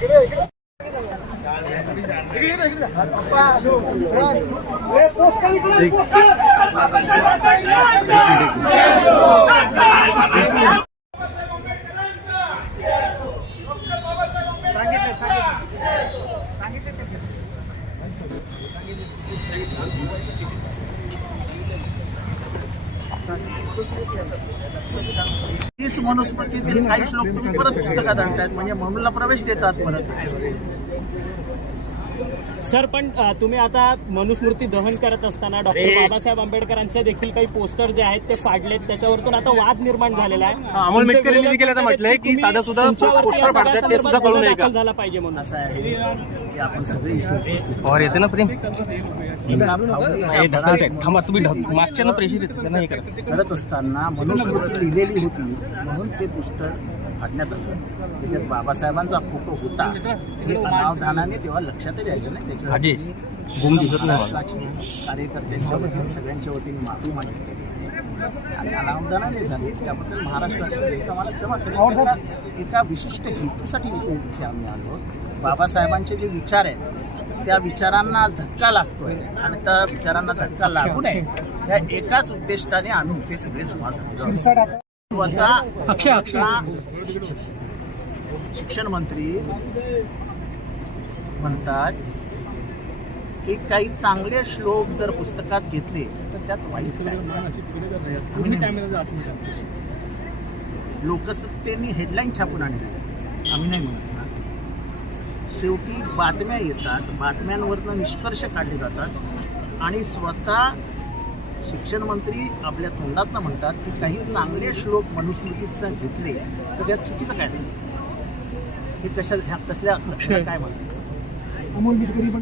सांगितलं तीच मनुस्मृतीतील काही श्लोक तुम्ही परत पुस्तकात आणतायत म्हणजे म्हणूनला प्रवेश देतात परत. सर पण तुम्ही आता मनुस्मृती दहन करत असताना डॉक्टर बाबासाहेब आंबेडकरांचे देखील काही पोस्टर जे आहेत ते फाडलेत. त्याच्यावरतून आता वाद निर्माण झालेला आहे. अमोल मेटकरींनी देखील आता म्हटलंय की साधा सुद्धा पोस्टर फाडतात ते सुद्धा कळू नये का झाला पाहिजे म्हणून. असं आहे. की आपण सगळे इथे उपस्थित पवार येते ना प्रेम. थांबा तुम्ही मागच्या ना प्रेशर येते हे करा. करत असताना मनुस्मृती लिहिलेली होती म्हणून ते पुस्तक फाडण्यात आलं. त्याच्यात बाबासाहेबांचा फोटो होता. हे अनावधानाने तेव्हा लक्षातच यायचं नाही त्याच्या कार्यकर्त्यांच्या वतीने सगळ्यांच्या वतीने माफी मागितलेली आहे. आणि अनावधानाने झाले. त्याबद्दल मला क्षमा करेल. एका- विशिष्ट हेतूसाठी इथे इथे आम्ही आलो. बाबासाहेबांचे जे विचार आहेत त्या विचारांना आज धक्का लागतोय. आणि त्या विचारांना धक्का लागू नये. या एकाच उद्दिष्टाने आम्ही इथे सगळे जमा झालेलो शिक्षण मंत्री म्हणतात की काही चांगले श्लोक जर पुस्तकात घेतले तर त्यात वाईट लोकसत्तेने हेडलाईन छापून आणली. आम्ही नाही म्हणत ना. शेवटी बातम्या येतात बातम्यांवरनं निष्कर्ष काढले जातात आणि स्वतः शिक्षण मंत्री आपल्या तोंडातनं म्हणतात की काही चांगले श्लोक मनुस्मृतीतनं घेतले तर त्यात चुकीचं काय? नाही हे कशा ह्या कसल्या काय म्हणतात?